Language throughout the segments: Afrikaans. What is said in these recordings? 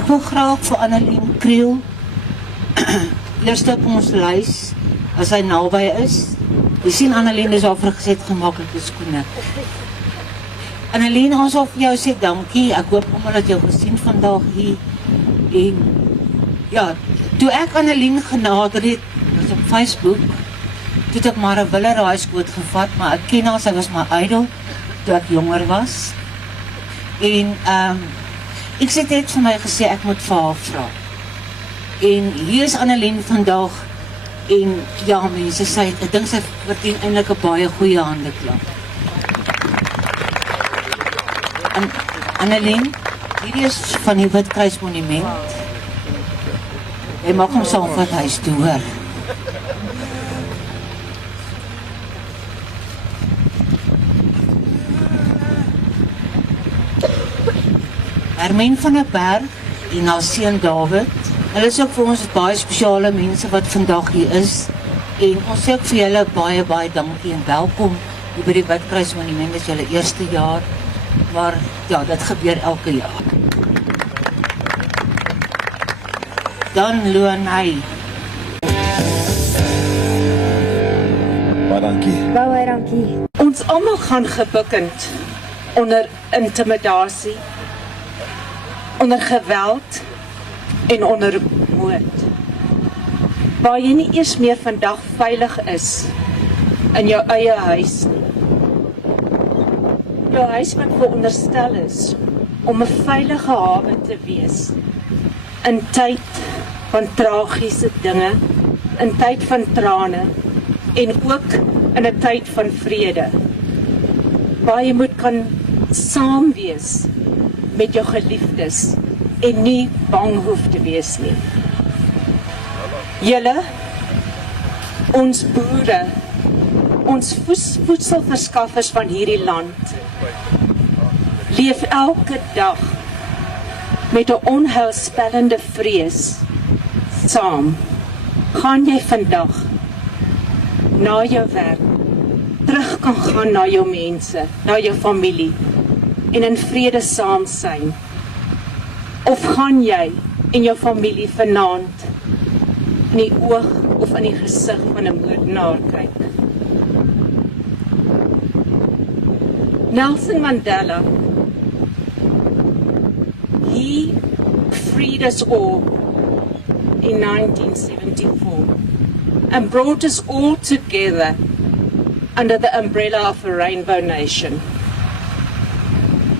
Ek wil graag vir Annelien Kriel eerst op ons lys, as hy naby is. Jy sien Annelien is al vergeset gemakkelijke skoene. Annelien, ons wil vir jou sê dankie. Ek hoop omdat jou gesien vandag hier. En ja, toe ek Annelien genader het, was op Facebook, toe het ek maar 'n Wille raaiskoot gevat, maar ek ken haar, sy was my idol, toe ek jonger was. En ek het net vir my gesê, ek moet vir haar vra. En hier is Annelien vandag, en ja mense, ek dink sy verdien eintlik 'n baie goeie handeklap. Annelien, hierdie is van die Witkruis Monument. Jy mag hom saam vat huis toe, hoor. Hermien van der Berg en haar seun David. Hulle is ook vir ons baie spesiale mense wat vandag hier is. En ons sê ook vir julle baie, baie dankie en welkom hier by die Witkruis Monument. Dit is julle eerste jaar, maar ja, dit gebeur elke jaar. Dan Loonay. Baie dankie. Baie dankie. Ons almal gaan gebukkend onder intimidasie, onder geweld en onder moord. Waar jy nie eers meer vandag veilig is in jou eie huis nie. Jou huis wat veronderstel is om 'n veilige hawe te wees in tyd van tragiese dinge, in tyd van trane en ook in 'n tyd van vrede. Waar jy moet kan saam wees met jou geliefdes en nie bang hoef te wees nie. Julle, ons boere, ons voedselverskaffers van hierdie land, leef elke dag met 'n onheilspellende vrees saam. Gaan jy vandag na jou werk, terug kan gaan na jou mense, na jou familie en in vrede saam sein? Of gaan jy en jou familie vanaand in die oog of in die gesig van 'n moordenaar kyk? Nelson Mandela, he freed us all in 1974 and brought us all together under the umbrella of a rainbow nation.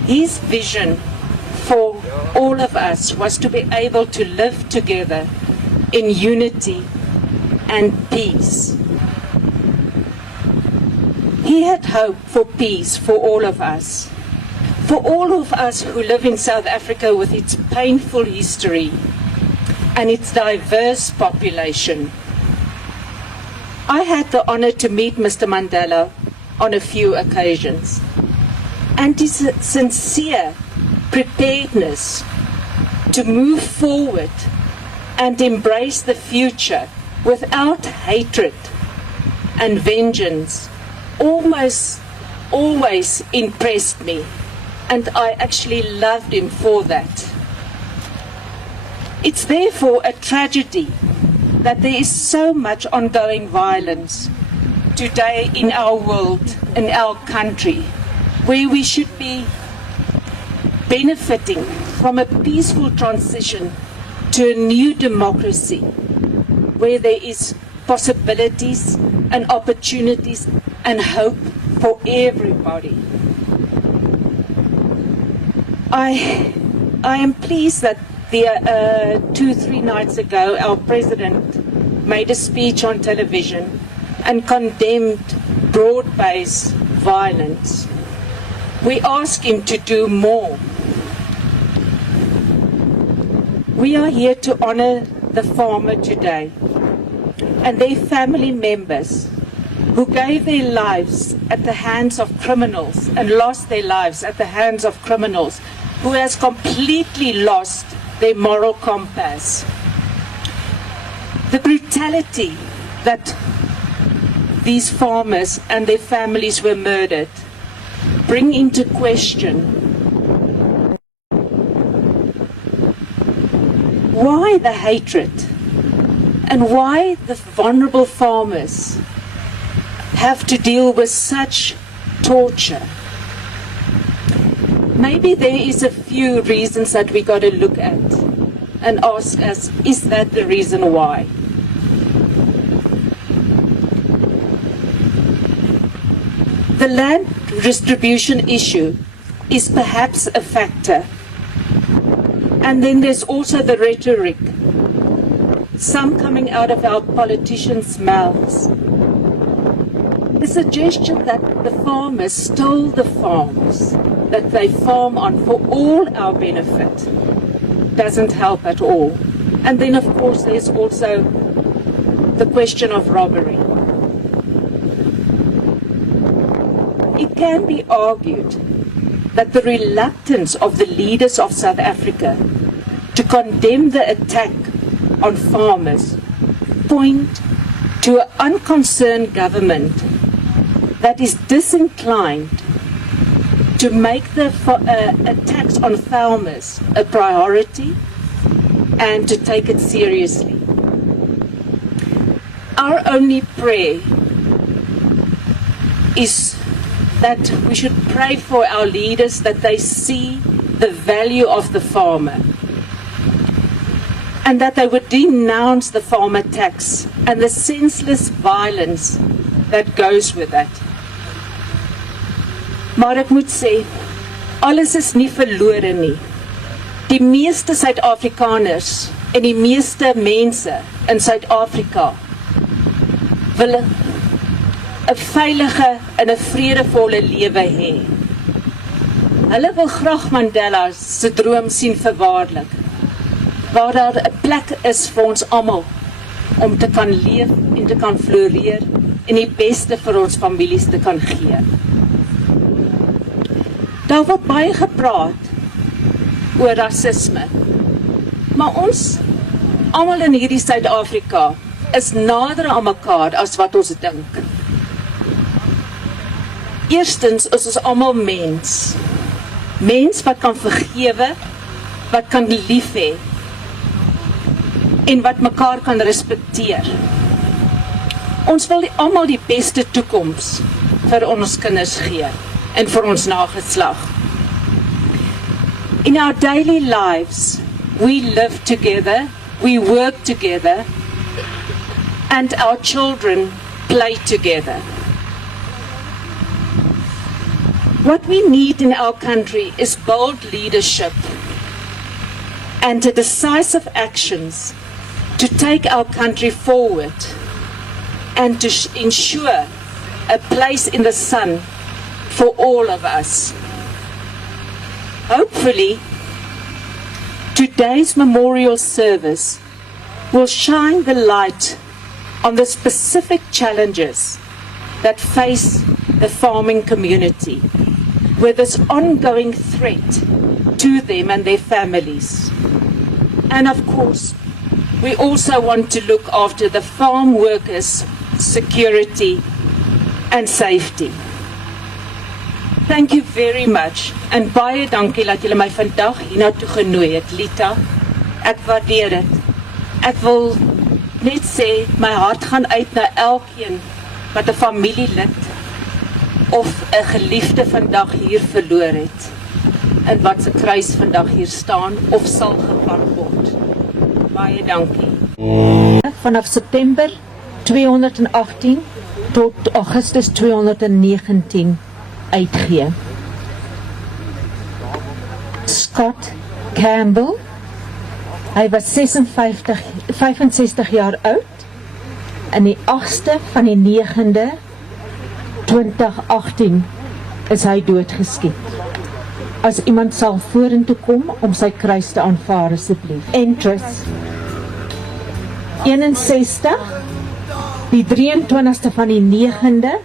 His vision for all of us was to be able to live together in unity and peace. He had hope for peace for all of us who live in South Africa with its painful history and its diverse population. I had the honor to meet Mr. Mandela on a few occasions, and his sincere preparedness to move forward and embrace the future without hatred and vengeance almost always impressed me, and I actually loved him for that. It's therefore a tragedy that there is so much ongoing violence today in our world, in our country, where we should be benefiting from a peaceful transition to a new democracy, where there is possibilities and opportunities and hope for everybody. I am pleased that 2-3 nights ago our president made a speech on television and condemned broad-based violence. We ask him to do more. We are here to honor the farmer today and their family members who gave their lives at the hands of criminals and lost their lives at the hands of criminals who has completely lost their moral compass. The brutality that these farmers and their families were murdered bring into question why the hatred? And why the vulnerable farmers have to deal with such torture? Maybe there is a few reasons that we got to look at and ask us, is that the reason why? The land distribution issue is perhaps a factor. And then there's also the rhetoric, some coming out of our politicians' mouths. The suggestion that the farmers stole the farms that they farm on for all our benefit doesn't help at all. And then, of course, there's also the question of robbery. It can be argued that the reluctance of the leaders of South Africa to condemn the attack on farmers point to an unconcerned government that is disinclined to make the attacks on farmers a priority and to take it seriously. Our only prayer is that we should pray for our leaders that they see the value of the farmer and that they would denounce the farmer tax and the senseless violence that goes with that. Maar ek moet sê, alles is nie verlore nie. Die meeste Suid-Afrikaners en die meeste mense in Suid-Afrika wil 'n veilige en 'n vredevolle lewe hê. Hulle wil graag Mandela se droom sien verwaarlik, waar daar 'n plek is vir ons almal om te kan leef en te kan floreer en die beste vir ons families te kan gee. Daar word baie gepraat oor rasisme, maar ons almal in hierdie Suid-Afrika is nader aan mekaar as wat ons dink. Eerstens is ons almal mens. Mens wat kan vergewe, wat kan lief hê en wat mekaar kan respekteer. Ons wil almal die beste toekoms vir ons kinders gee en vir ons nageslag. In our daily lives, we live together, we work together, and our children play together. What we need in our country is bold leadership and a decisive actions to take our country forward and to ensure a place in the sun for all of us. Hopefully, today's memorial service will shine the light on the specific challenges that face the farming community, with this ongoing threat to them and their families. And of course, we also want to look after the farm workers' security and safety. Thank you very much, and baie dankie dat julle my vandag hiernatoe genooi het, Lita. Ek waardeer dit. Ek wil net sê, my hart gaan uit na elkeen wat 'n familielid of 'n geliefde vandag hier verloor het en wat se kruis vandag hier staan of sal geplant word. Baie dankie. Vanaf September 218 tot Augustus 219 uitgee. Scott Campbell, hy was 65 jaar oud, in die 8ste van die 9de 2018 is hy doodgeskiet. As iemand sal vorentoe kom om sy kruis te aanvaar asseblief. Entris 61, die 23ste van die 9de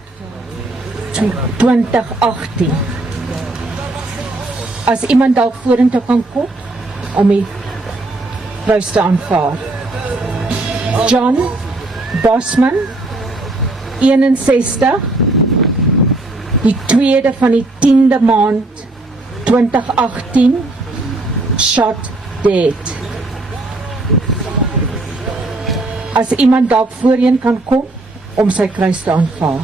2018. As iemand dalk vorentoe kan kom om die kruis te aanvaar. John Bosman 61, die 2de van die 10de maand 2018, shot dead. As iemand dalk voorheen kan kom om sy kruis te aanvaar.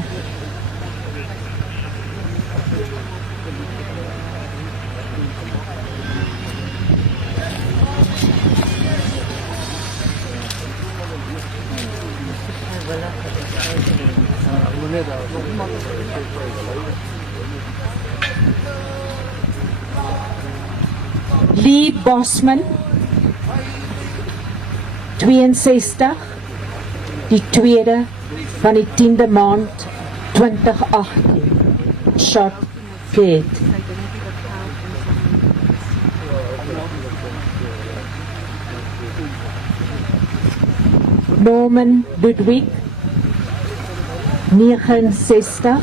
Lee Bosman, 62, die 2de van die 10de maand 2018, shot dead. Norman Ludwig, 69,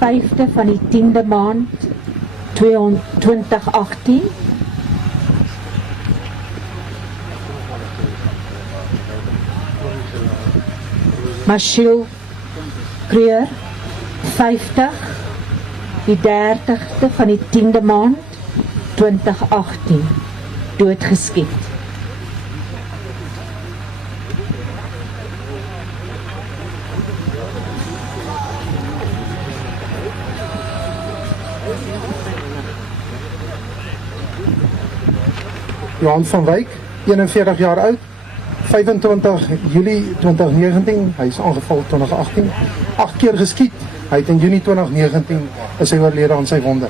5de van die 10de maand 2018. Michelle Creer, 50, die 30de van die 10de maand 2018, doodgeskiet. Johan van Wyk, 41 jaar oud, 25 Julie 2019, hy is aangeval 2018, 8 keer geskiet, hy het in Junie 2019 is hy oorlede aan sy wonde.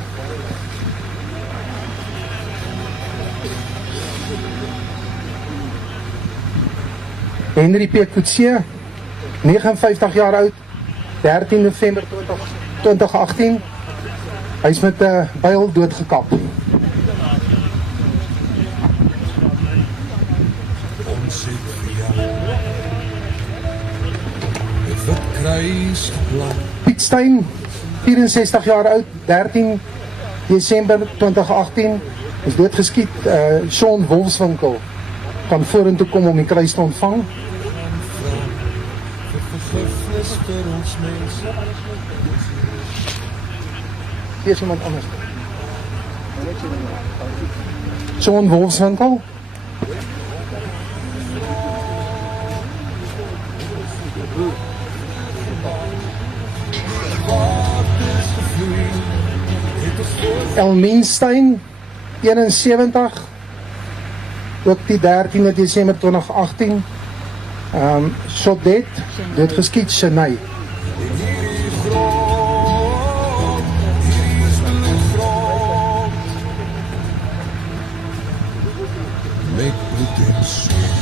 Henry P. Coetzee, 59 jaar oud, 13 November 2018, hy is met 'n byl doodgekap. Piet Stein, 64 jaar oud, 13 Desember 2018, is doodgeskiet. Sean Wolfswinkel kan vorentoe kom om die kruis te ontvang. Hier is iemand anders. Sean Wolfswinkel. Elminstein, 71, ook die 13de Desember 2018, shot dead, doodgeskiet, Chennai. Met bloed en sweet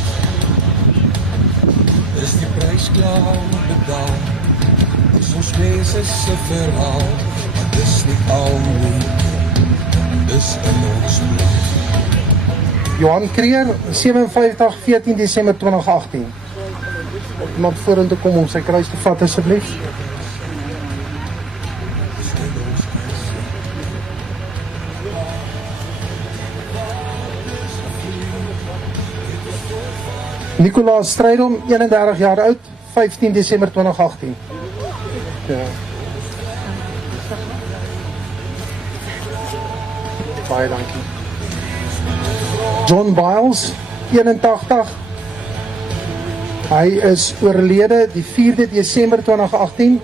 is die prijs klaar betaal. Dis ons mense se verhaal, maar dis nie al nie, dis in ons bloed. Johan Creer, 57, 14 Desember 2018. Iemand vorentoe kom om sy kruis te vat asseblief. Nicolaas Strydom, 31 jaar oud, 15 Desember 2018. Ja. Baie dankie. John Biles, 81. Hy is oorlede die 4de Desember 2018.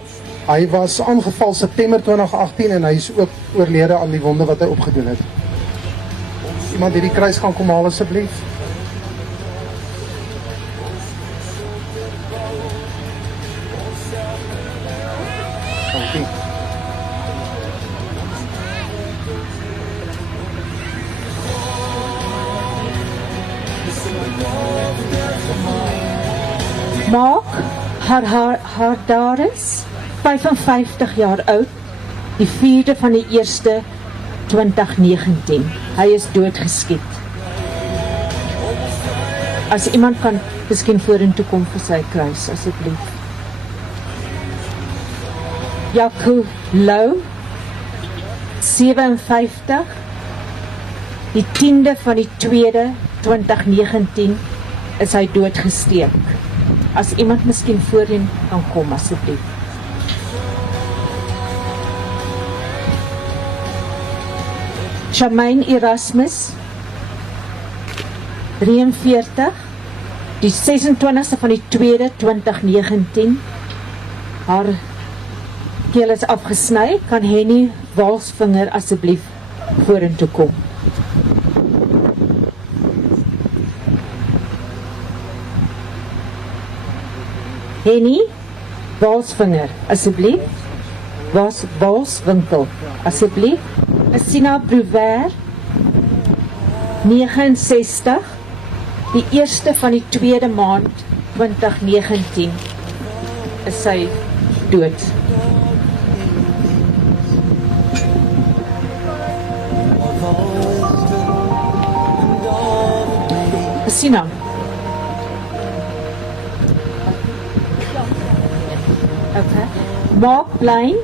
Hy was aangeval September 2018 en hy is ook oorlede aan die wonde wat hy opgedoen het. Iemand hierdie kruis kan kom haal asseblief. Dankie. Mark Hardaris, 55 jaar oud, die 4de van die 1ste 2019. Hy is doodgeskiet. As iemand kan miskien vorentoe kom vir sy kruis, asseblief. Jaco Lou, 57, die 10de van die 2de 2019 is hy doodgesteek. As iemand miskien voorheen kan kom, asseblief. Charmaine Erasmus, 43, Die 26ste van die 2de 2019. Haar keel is afgesny. Kan Henny Walsvinger asseblief vorentoe kom? Henny Walsvinger, asseblief. Walswinkel, asseblief. Asina Prouver, 69, die 1ste van die 2de maand 2019 is sy dood. Asina. Okay. Mark Plein,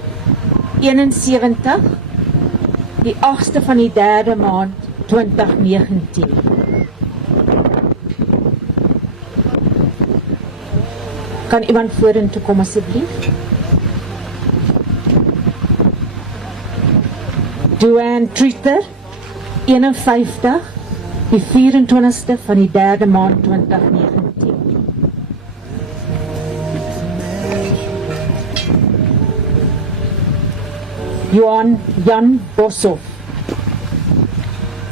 71, die 8ste van die 3de maand 2019. Kan iemand vorentoe kom asseblief? Joanne Treater, 51, die 24ste van die 3de maand 2019. Jan Boshoff,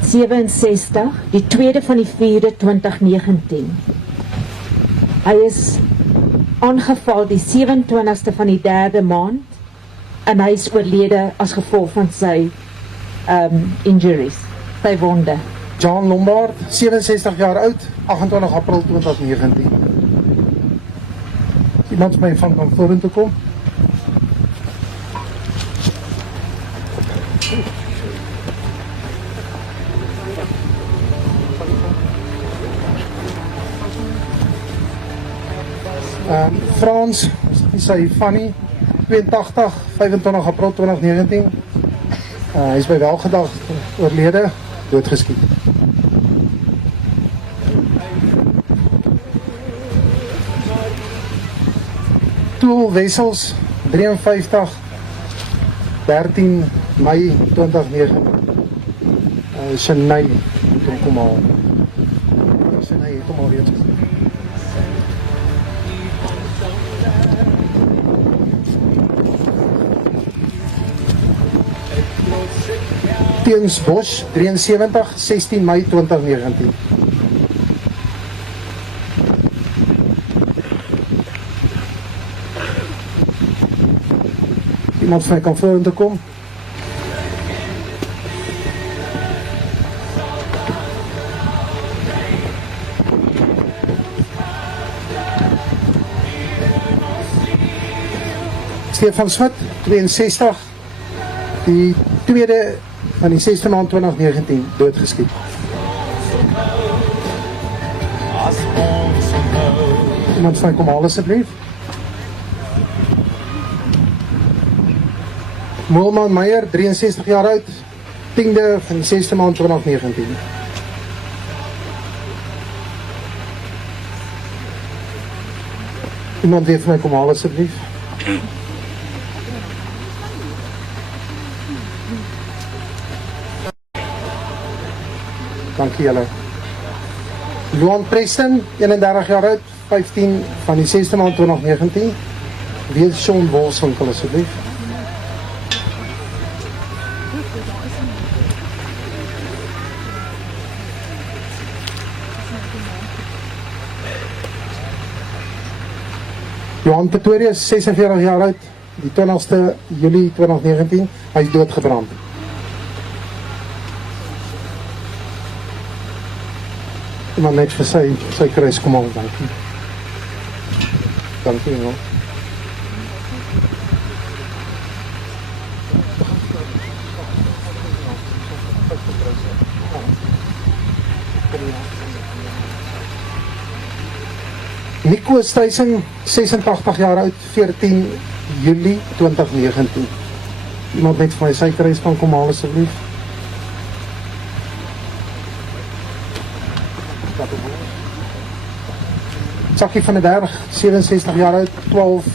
67, die 2de van die 4de 2019. Hy is aangeval die 27ste van die 3de maand en hy is oorlede as gevolg van sy injuries, sy wonde. John Lombard, 67 jaar oud, 28 April 2019. Iemand van my van kan vorentoe kom? Frans, die sy Fanny, 82, 25 April 2019. Hy is by welgedag oorlede, doodgeskiet. Toel Wessels, 53, 13 Mei 2009. Shanay, kom al. Shanay, kom al weer. Teens Bosch, 73, 16 Mei 2019. Iemand van my kan vorentoe kom? Stefan Smit, 62, die 2de van die 6de maand 2019, doodgeskiet. Iemand van my kom haal asseblief. Moelman Meyer, 63 jaar oud, 10de van die 6de maand 2019. Iemand weer van my kom haal asseblief. Dankie julle. Johan Preston, 31 jaar oud, 15 van die 6de maand 2019. Weer Sean Wolswinkel asseblief. Johan Pretorius, 46 jaar oud, die 20ste Julie 2019, hy is doodgebrand. Iemand net vir sy kruis kom al, dankie. Dankie, Engel. Nico Stuysen, 86 jaar oud, 14 Julie 2019. Iemand net vir my sy kruis kan kom haal asseblief. Sakkie van der Berg, 67 jaar oud, 12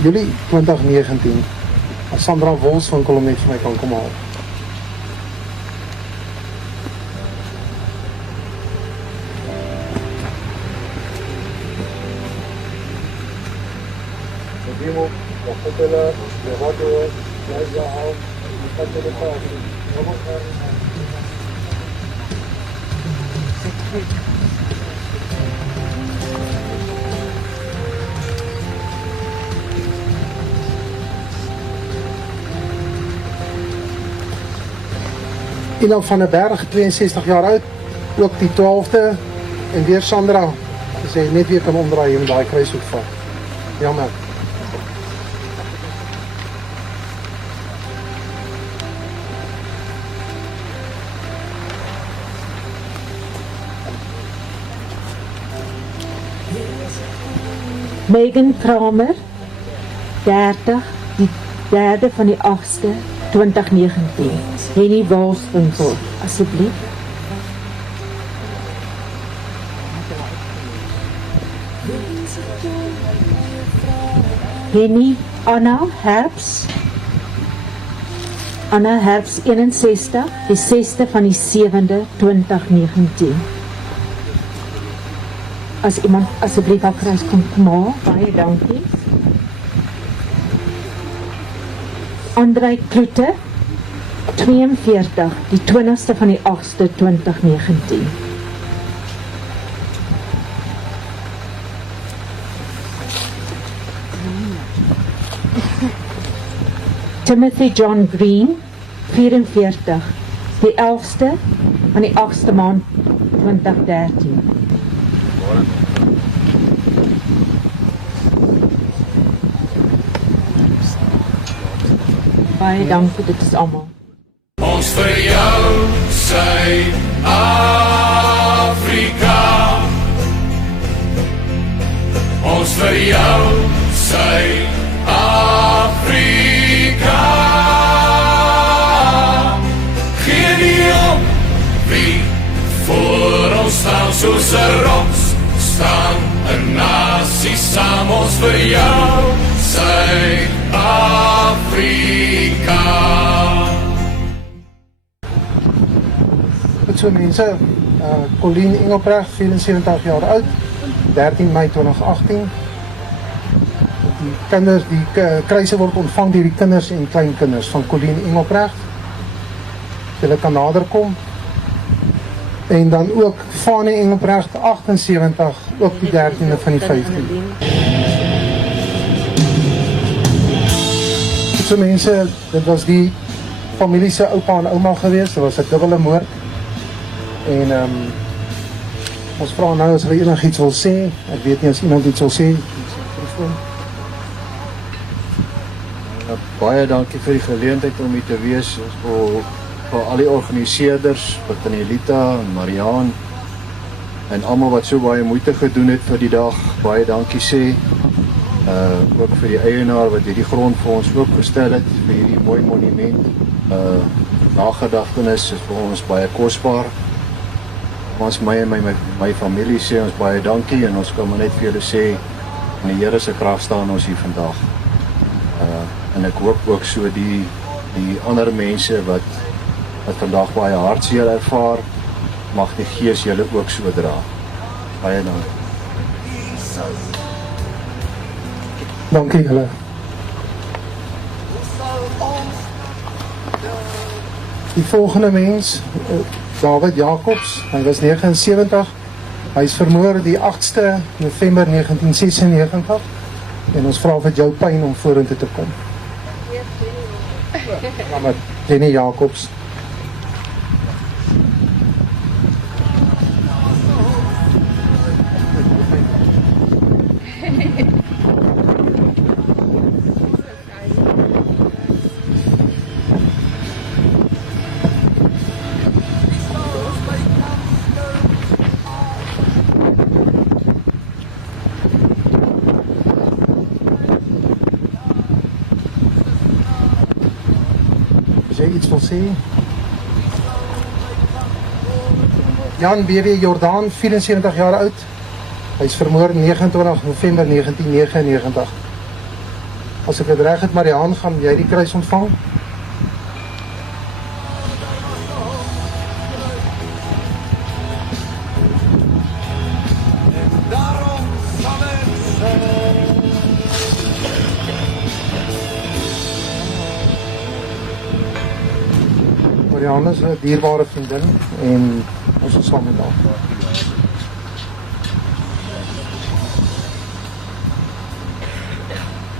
Julie 2019. Sandra Wolswinkel om net vir my kan kom haal. Hulle, Lewado, Jaal, Ina van der Berg, 62 jaar oud, ook die 12de, en weer Sandra, sy net weer kan omdraai en daai kruishoek vat. Jammer. Megan Kramer, 30, die 3de van die 8ste, 2019. Henny Walswinkel, asseblief. Henny Anna Herbs. Anna Herbs 61, die 6ste van die 7de, 2019. As iemand asseblief haar kruis kom maak, baie dankie. Andrei Kloete, 42, die 20ste van die 8ste, 2019. Timothy John Green, 44, die 11ste van die 8ste maand, 2013. Baie dankie, dit is allemaal. Ons vir jou, Suid-Afrika. Ons vir jou, Suid-Afrika. Gee nie om wie voor ons staan, soos 'n rots staan 'n nasie saam. Ons vir jou, Suid-Afrika. Goed so mense, Colleen Engelbrecht, 74 jaar oud, 13 Mei 2018. Die kinders, die kruise word ontvang deur die kinders en kleinkinders van Colleen Engelbrecht. Hulle kan naderkom. En dan ook Fanie Engelbrecht, 78, ook die 13de van die 15. Goed so mense, dit was die familie se oupa en ouma gewees, dit was 'n dubbele moord. En ons vra nou as hulle enigiets wil sê. Ek weet nie as iemand iets wil sê. Baie dankie vir die geleentheid om hier te wees. Ons wil vir al die organiseerders, Anelita en Mariaan en almal wat so baie moeite gedoen het vir die dag, baie dankie sê. Ook vir die eienaar wat hierdie grond vir ons oopgestel het, vir hierdie mooi monument. Nagedagtenis is vir ons baie kosbaar. Ons my en my familie sê ons baie dankie en ons kan maar net vir julle sê in die Here se krag staan ons hier vandag. En ek hoop ook so die ander mense wat vandag baie hartseer ervaar, mag die Gees julle ook so dra. Baie dankie. Dankie julle. Die volgende mens, David Jacobs, hy was 79, hy is vermoor die 8ste November 1996 en ons vra vir jou pyn om vorentoe te kom. Ja, maar Jenny Jacobs. As jy iets wil sê. Jan B.W. Jordaan, 74 jaar oud. Hy is vermoor 29 November 1999. As ek het reg het, Mariaan, gaan jy die kruis ontvang? Janus 'n dierbare vriendin en ons is saam met haar.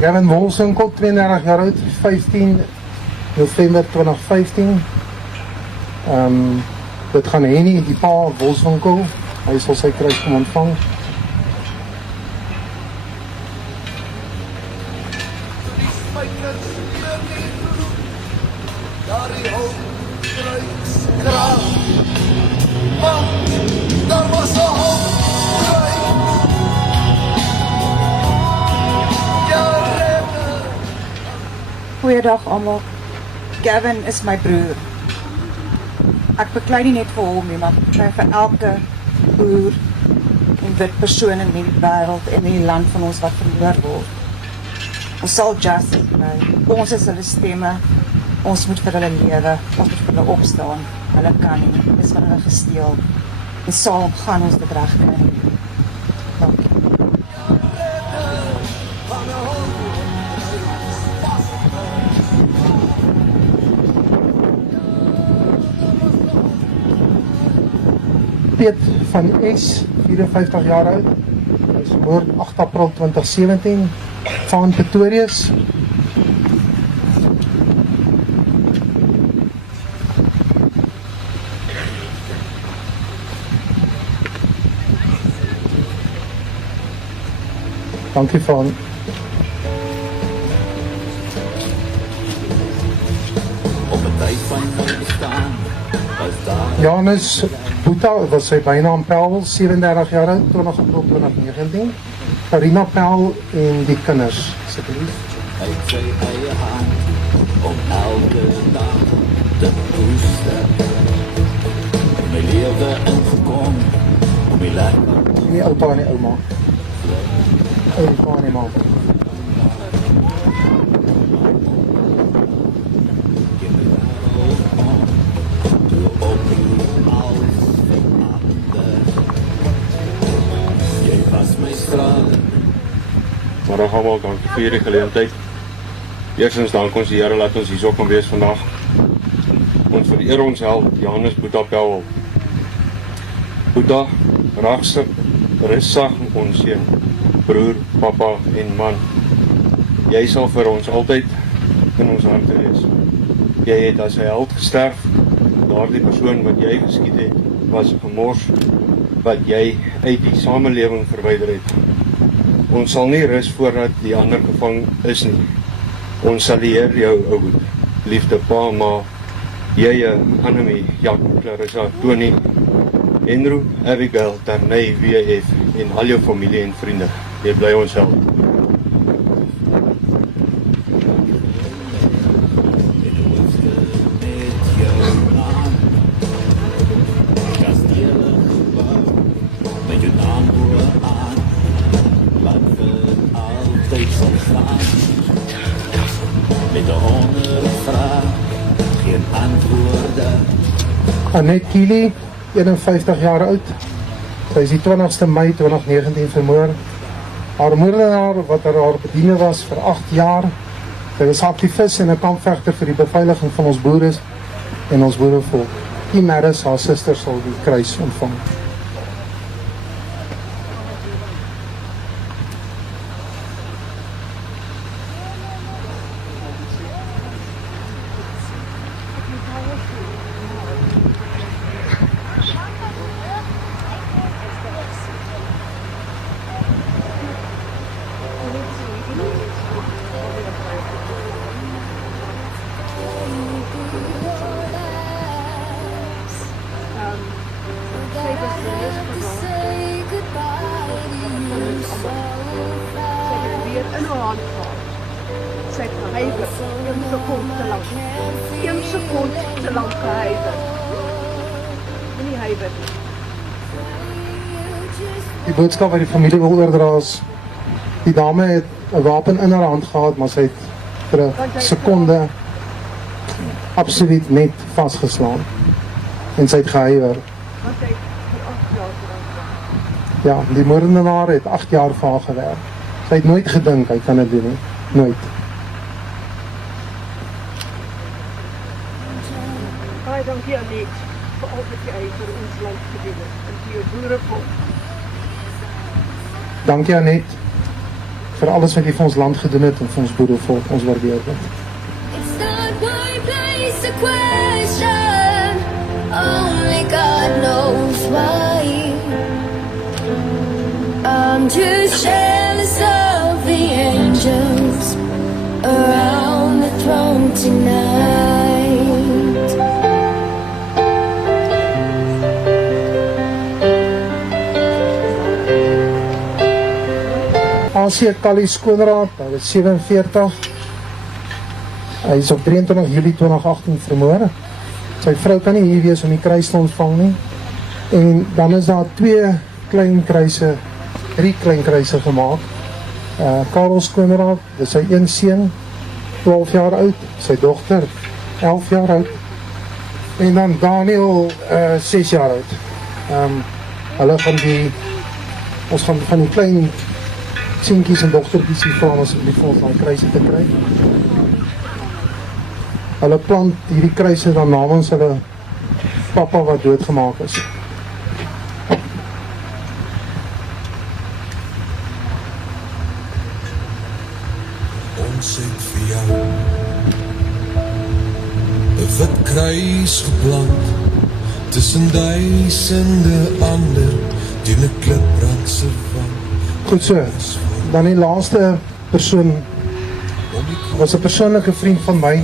Gavin Wolfswinkel, 32 jaar oud, 15 November 2015. Dit gaan Henny, die pa Wolfswinkel, hy sal sy kruis kom ontvang. Goeiedag almal. Gavin is my broer. Ek beklei nie net vir hom nie, maar ek beklei vir elke boer en wit persoon in die wêreld en in die land van ons wat vermoor word. Ons sal justice kry. Ons is hulle stemme. Ons moet vir hulle lewe. Ons moet vir hulle opstaan. Hulle kan nie. Dis van hulle gesteel. En sal gaan ons dit regkry. Dankie. Piet van S, 54 jaar oud. Hy is geboore 8 April 2017 van Pretorius. Dankie Van. Janus Boeta was sy bynaam Pel, 37 jaar oud, 20 April 2019. Karina Pel en die kinders, asseblief. Uit sy eie hand, om elke dag te koester. My lewe ingekom, om die lekker. Nie oupa en die ouma. Oupa en die ma. Maar allemaal, dankie vir hierdie geleentheid. Eerstens dank ons die Here dat ons hier so kan wees vandag. Ons vereer ons held Janus Boeta Powell. Boeta, rustig ons seun, broer, papa en man. Jy sal vir ons altyd in ons harte wees. Jy het as 'n held gesterf. Daardie persoon wat jy geskiet het, was gemors wat jy uit die samelewing verwyder het. Ons sal nie rus voordat die ander gevang is nie. Ons sal eer jou ouer, liefde pa, ma, jy, Annemie, Jacob, Clarissa, Tony, Andrew, Abigail, Ternay, WF en al jou familie en vriende. Jy bly ons held. Annette Keeley, 51 jaar oud. Sy is die 20ste Mei 2019 vermoor. Haar moordenaar wat haar bediener was vir 8 jaar. Sy was aktivis en 'n kampvegter vir die beveiliging van ons boere en ons boerevolk. Kim Harris, haar suster, sal die kruis ontvang. Die boodskap wat die familie wil oordra is, die dame het 'n wapen in haar hand gehad, maar sy het vir 'n sekonde absoluut net vasgeslaan en sy het gehuiwer. Ja, die moordenaar het 8 jaar vir haar gewerk. Sy het nooit gedink hy kan dit doen nie, nooit. Baie dankie. Dankie Anet vir al wat jy vir ons land gedoen het en vir jou boerevolk. Dankie Anet vir alles wat jy vir ons land gedoen het en vir ons boerevolk. Ons waardeer dit. It's not my place to question. Only God knows why. I'm just jealous of the angels around the throne tonight. AC Kali Skoonraad, hy is 47. Hy is op 23 Julie 2018 vermoor. Sy vrou kan nie hier wees om die kruis te ontvang nie. En dan is daar 3 klein kruise gemaak. Karel Skoonraad, dis sy een seun, 12 jaar oud, sy dogter 11 jaar oud. En dan Daniel 6 jaar oud. Hulle gaan ons gaan van die klein seentjies en dogtertjies hier vra asseblief vir ons daai kruise te kry. Hulle plant hierdie kruise dan namens hulle pappa wat doodgemaak is. Ons het vir jou 'n wit kruis geplant tussen duisende ander teen 'n klipbrandse wand. Goed so, dan die laaste persoon was 'n persoonlike vriend van my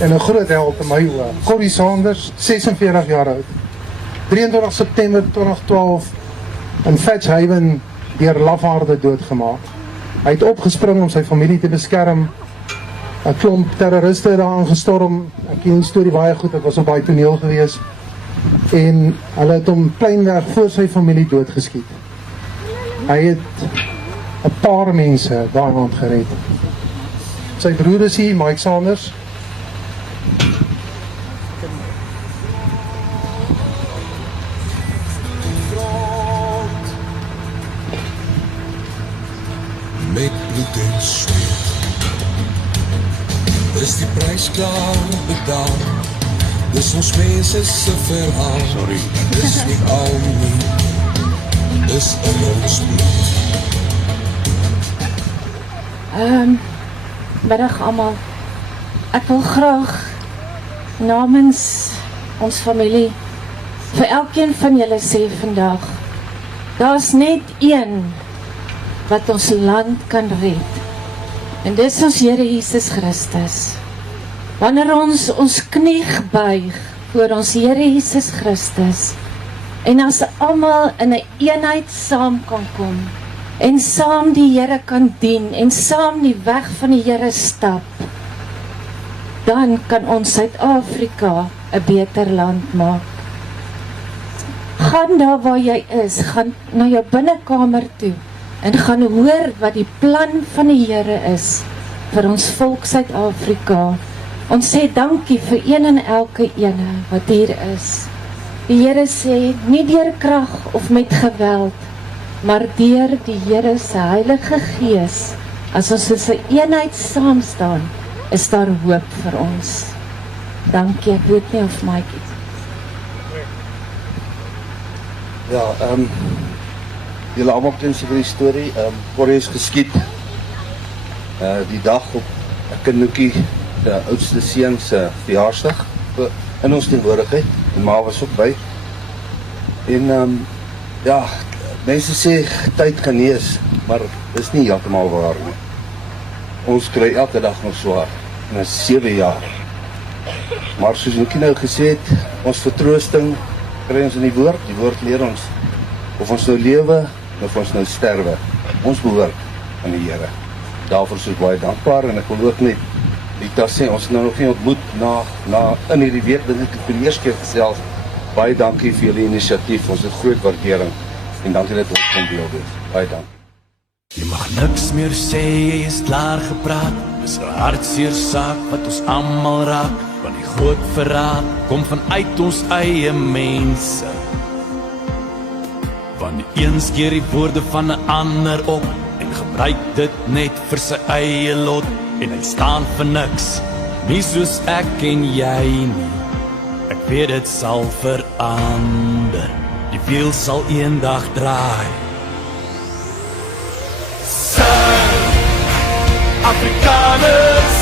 en 'n groot held in my oë. Corrie Sanders, 46 jaar oud. 23 September 2012 in Fatchhaven deur lafharde doodgemaak. Hy het opgespring om sy familie te beskerm. 'n Klomp terroriste het daar aangestorm. Ek ken die storie baie goed, ek was op daai toneel gewees. En hulle het hom pleinweg voor sy familie doodgeskiet. Hy het 'n paar mense daaraan gered. Sy broer is hier, Mike Sanders. Met bloed en sweet is die prys klaar betaal. Dis ons mense se verhaal. Sorry. Dis nie al nie. Dis in ons bloed. Middag almal. Ek wil graag namens ons familie vir elkeen van julle sê vandag, daar's net een wat ons land kan red. En dis ons Here Jesus Christus. Wanneer ons knie buig voor ons Here Jesus Christus, en as almal in 'n eenheid saam kan kom, en saam die Here kan dien, en saam die weg van die Here stap, dan kan ons Suid-Afrika 'n beter land maak. Gaan daar waar jy is, gaan na jou binnekamer toe, en gaan hoor wat die plan van die Here is vir ons volk Suid-Afrika. Ons sê dankie vir een en elke ene wat hier is. Die Here sê, nie deur krag of met geweld, maar deur die Here se Heilige Gees. As ons in 'n eenheid saam staan, is daar hoop vir ons. Dankie, ek weet nie of Mike iets. Ja, julle almal ken seker die storie. Corrie is geskiet die dag op 'n kindertjie, die oudste seun se verjaarsdag in ons teenwoordigheid. En ma was ook by. En ja, mense sê tyd kan nees, maar dis nie heeltemal waar nie. Ons kry elke dag nog swaar. En dit is 7 jaar. Maar soos Nikkie nou gesê het, ons vertroosting kry ons in die woord leer ons of ons nou lewe of ons nou sterwe. Ons behoort aan die Here. Daarvoor is ek baie dankbaar en ek wil ook net Rita sê, ons nou nog nie ontmoet in hierdie week, dit ek vir die eerste keer gesels. Baie dankie vir julle inisiatief, ons het groot waardering en dankie dat ons kon deel wees. Baie dankie. Jy mag niks meer sê, jy is klaar gepraat. Dis 'n hartseer saak wat ons almal raak, want die groot verraad kom vanuit ons eie mense. Want die een skeer die woorde van 'n ander op en gebruik dit net vir sy eie lot. En hy staan vir niks, nie soos ek en jy nie. Ek Ek weet dit sal verander, die wiel sal eendag draai. Sing, Afrikaners